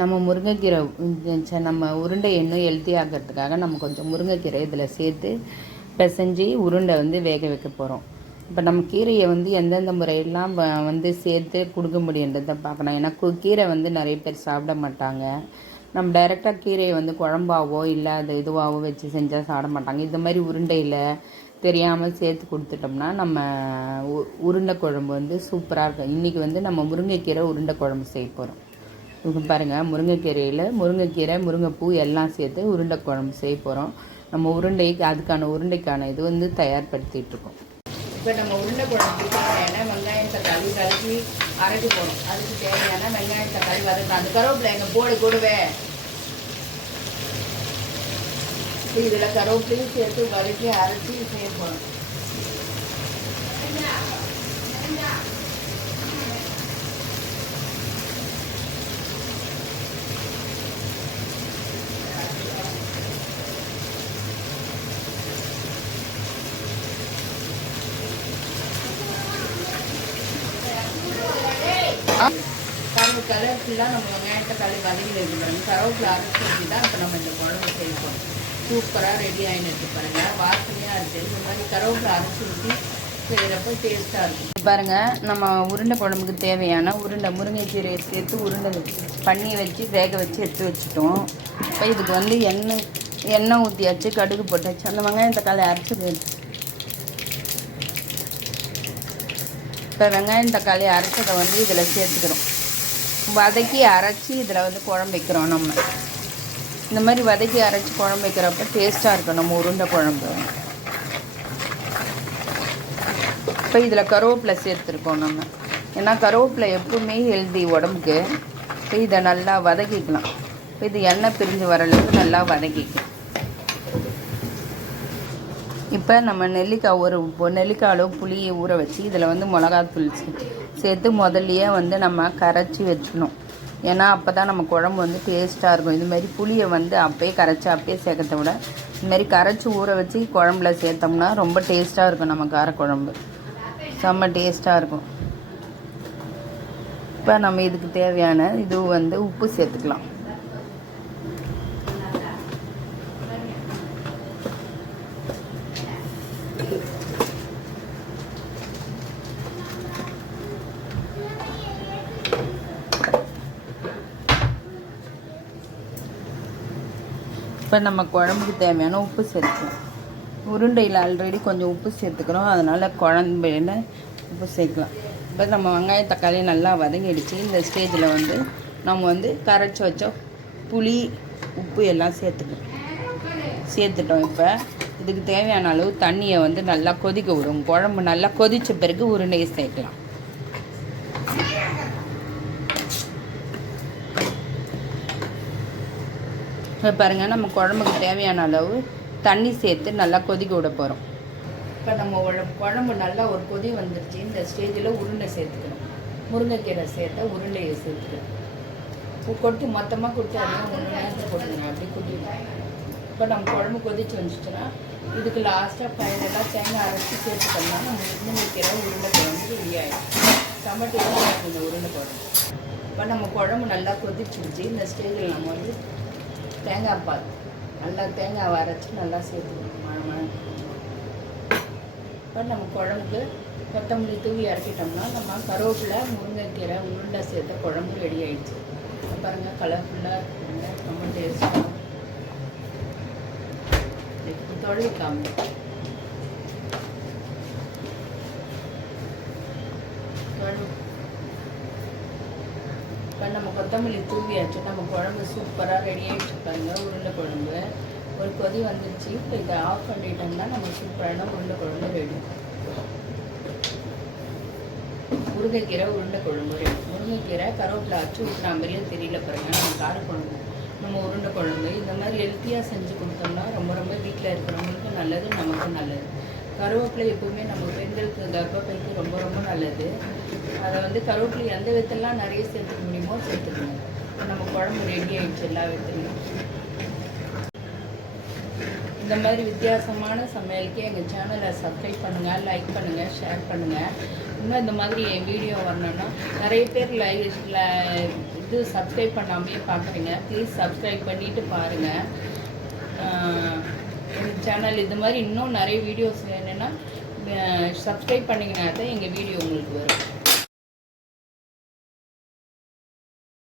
நம்ம முருங்கைக்கீரை நம்ம உருண்டை எண்ணெய் ஹெல்த்தி ஆகிறதுக்காக நம்ம கொஞ்சம் முருங்கைக்கீரை இதில் சேர்த்து பிசைஞ்சு உருண்டை வந்து வேக வைக்க போகிறோம் இப்போ நம்ம கீரையை வந்து எந்தெந்த முறையெல்லாம் வந்து சேர்த்து கொடுக்க முடியுன்றதை பார்க்கணும் ஏன்னா கு- கீரை வந்து நிறைய பேர் சாப்பிட மாட்டாங்க. நம்ம டைரெக்டாக கீரையை வந்து குழம்பாவோ இல்லை அது இதுவாகவோ வச்சு செஞ்சால் சாப்பிட மாட்டாங்க. இந்த மாதிரி உருண்டையில் தெரியாமல் சேர்த்து கொடுத்துட்டோம்னா நம்ம உ- உருண்டை குழம்பு வந்து சூப்பராக இருக்கும். இன்றைக்கி வந்து நம்ம முருங்கைக்கீரை உருண்டை குழம்பு செய்ய போகிறோம் பாருங்கள் முருங்கைக்கீரையில் முருங்கைக்கீரை முருங்கைப்பூ எல்லாம் சேர்த்து உருண்டை குழம்பு செய்ய போகிறோம் நம்ம உருண்டைக்கு அதுக்கான உருண்டைக்கான இது வந்து தயார்படுத்திகிட்ருக்கோம் இப்போ நம்ம உருண்டை குழம்புக்கு தேவையான வெங்காயம் தக்காளி கலக்கி அரைச்சி போகணும் அதுக்கு தேவையான வெங்காயம் தக்காளி வதக்கணும். அந்த கருவேப்பிலை எங்கள் போடு கூடவே இதில் கருவேப்பிலையும் சேர்த்து வதக்கி அரைச்சி செய்ய போகணும் கருவு கலர் ஃபுல்லாக நம்ம வெங்காயத்தை களி வதங்கி வைக்க பாருங்க. கருவேப்பிலை அரைச்சி வச்சு தான் இப்போ நம்ம இந்த குழம்பு செய்வோம் சூப்பராக ரெடி ஆகின்னு இருக்கு பாருங்க. வாசனையாக இருக்குது இந்த மாதிரி கருவேப்பிலை அரைச்சி ஊற்றி செய்கிறப்போ டேஸ்ட்டாக இருக்கும். பாருங்கள் நம்ம உருண்டை குழம்புக்கு தேவையான உருண்டை முருங்கைக்கீரையை சேர்த்து உருண்டை வச்சு பண்ணி வச்சு வேக வச்சு எடுத்து வச்சுட்டோம். இப்போ இதுக்கு வந்து எண்ணெய் எண்ணெய் ஊற்றியாச்சு கடுகு போட்டாச்சு. அந்த வெங்காயம் தக்காளி அரைச்சி இப்போ வெங்காயம் தக்காளி அரைச்சதை வந்து இதில் சேர்த்துக்கிறோம். வதக்கி அரைச்சி இதில் வந்து குழம்பு வைக்கிறோம் நம்ம. இந்த மாதிரி வதக்கி அரைச்சி குழம்பு வைக்கிறப்ப டேஸ்ட்டாக இருக்கும் நம்ம உருண்டை குழம்பு. இப்போ இதில் கருவேப்பிலை சேர்த்துருக்கோம் நம்ம. ஏன்னா கருவேப்பிலை எப்பவுமே ஹெல்தி உடம்புக்கு. இப்போ இதை நல்லா வதக்கிக்கலாம். இப்போ இது எண்ணெய் பிரிஞ்சு வரளவுக்கு நல்லா வதக்கிக்கலாம். இப்போ நம்ம நெல்லிக்காய் ஒரு நெல்லிக்காய் அளவு புளியை ஊற வச்சு இதில் வந்து மிளகாத்தூள் சேர்த்து முதல்லையே வந்து நம்ம கரைச்சி வச்சுக்கணும். ஏன்னா அப்போ தான் நம்ம குழம்பு வந்து டேஸ்ட்டாக இருக்கும். இது மாதிரி புளியை வந்து அப்பயே கரைச்சி அப்பயே சேர்க்கறத விட இதுமாதிரி கரைச்சி ஊற வச்சு குழம்புல சேர்த்தோம்னா ரொம்ப டேஸ்ட்டாக இருக்கும் நம்ம காரக்குழம்பு செம்ம டேஸ்ட்டாக இருக்கும். இப்போ நம்ம இதுக்கு தேவையான இது வந்து உப்பு சேர்த்துக்கலாம். இப்போ நம்ம குழம்புக்கு தேவையான உப்பு சேர்த்துக்கலாம் உருண்டையில் ஆல்ரெடி கொஞ்சம் உப்பு சேர்த்துக்கிறோம் அதனால் குழம்புல உப்பு சேர்க்கலாம். இப்போ நம்ம வெங்காயம் தக்காளி நல்லா வதங்கிடுச்சு. இந்த ஸ்டேஜில் வந்து நம்ம வந்து கரைச்சி வச்ச புளி உப்பு எல்லாம் சேர்த்துக்கணும். சேர்த்துட்டோம் இப்போ. இதுக்கு தேவையான அளவு தண்ணியை வந்து நல்லா கொதிக்க விடும் குழம்பு நல்லா கொதித்த பிறகு உருண்டையை சேர்க்கலாம். பாருங்கள் நம்ம குழம்புக்கு தேவையான அளவு தண்ணி சேர்த்து நல்லா கொதிக்க விட போகிறோம் இப்போ நம்ம குழம்பு நல்லா ஒரு கொதி வந்துருச்சு இந்த ஸ்டேஜில் உருண்டை சேர்த்துக்கணும். முருங்கைக்கீரை சேர்த்தா உருண்டையை சேர்த்துக்கணும். கொட்டி மொத்தமாக கொட்டி அதையும் உருண்டை நேரத்தில் அப்படி கொட்டிடணும் இப்போ நம்ம குழம்பு கொதிச்சு வந்துச்சுன்னா இதுக்கு லாஸ்ட்டாக ஃபைனலாக தேங்காய் அரைச்சி சேர்த்துட்டோம்னா நம்ம முருங்கைக்கீரை உருண்டை குழம்பு ரெடி ஆகிடும் டமாட்டோ இந்த உருண்டை போடணும் இப்போ நம்ம குழம்பு நல்லா கொதிச்சிடுச்சு இந்த ஸ்டேஜில் நம்ம வந்து தேங்காய் பால். நல்லா தேங்காய் அரைச்சி நல்லா சேர்த்துக்கணும் மழை மழை இப்போ நம்ம குழம்புக்கு கொத்தமல்லி தூவி இறக்கிட்டோம்னா நம்ம கருவேப்பிலை முருங்கைக்கீரை உருண்டை சேர்த்த குழம்பு ரெடி ஆயிடுச்சு. இப்ப பாருங்க கலர்ஃபுல்லாக இருக்குங்க. ரொம்ப டேஸ்ட்டாக தொழிற்காம நம்ம கொத்தமல்லி தூவியாச்சு நம்ம குழம்பு சூப்பராக ரெடி ஆகிடுச்சு பாருங்க. உருண்டை குழம்பு ஒரு கொதி வந்துருச்சு. இப்போ இதை ஆஃப் பண்ணிட்டோம்னா நம்ம சூப்பரான உருண்டை குழம்பு ரெடி முருங்கைக்கீரை உருண்டை குழம்பு ரெடி முருங்கைக்கீரை கருவேப்பிலை அச்சு ஊற்றுற மாதிரியே தெரியல பாருங்க. நம்ம காரக்குழம்பு. நம்ம உருண்டை குழம்பு இந்த மாதிரி ஹெல்த்தியாக செஞ்சு கொடுத்தோம்னா ரொம்ப ரொம்ப வீட்டில் இருக்கிறவங்களுக்கு நல்லது நமக்கும் நல்லது. கருவேப்பிலை எப்பவுமே நம்ம பெண்களுக்கு கர்ப்பப்பைக்கு ரொம்ப ரொம்ப நல்லது. அதை வந்து கருவேப்பிலை எந்த விதத்துலாம் நிறைய சேர்த்துக்க முடியுமோ சேர்த்துக்கணும் நம்ம குழம்பு ரெடி ஆயிடுச்சு எல்லா விதத்துலையும். இந்த மாதிரி வித்தியாசமான சமையலுக்கு எங்கள் சேனலை சப்ஸ்கிரைப் பண்ணுங்கள் லைக் பண்ணுங்கள் ஷேர் பண்ணுங்கள் இன்னும் இந்த மாதிரி என் வீடியோ வரணும்னா நிறைய பேர் லை இது சப்ஸ்கிரைப் பண்ணாமே பார்க்குறீங்க ப்ளீஸ் சப்ஸ்கிரைப் பண்ணிவிட்டு பாருங்கள் எங்கள் சேனல் இது மாதிரி இன்னும் நிறைய வீடியோஸ் வேணும்னா சப்ஸ்கிரைப் பண்ணிங்கன்னா தான் எங்கள் வீடியோ உங்களுக்கு வரும்.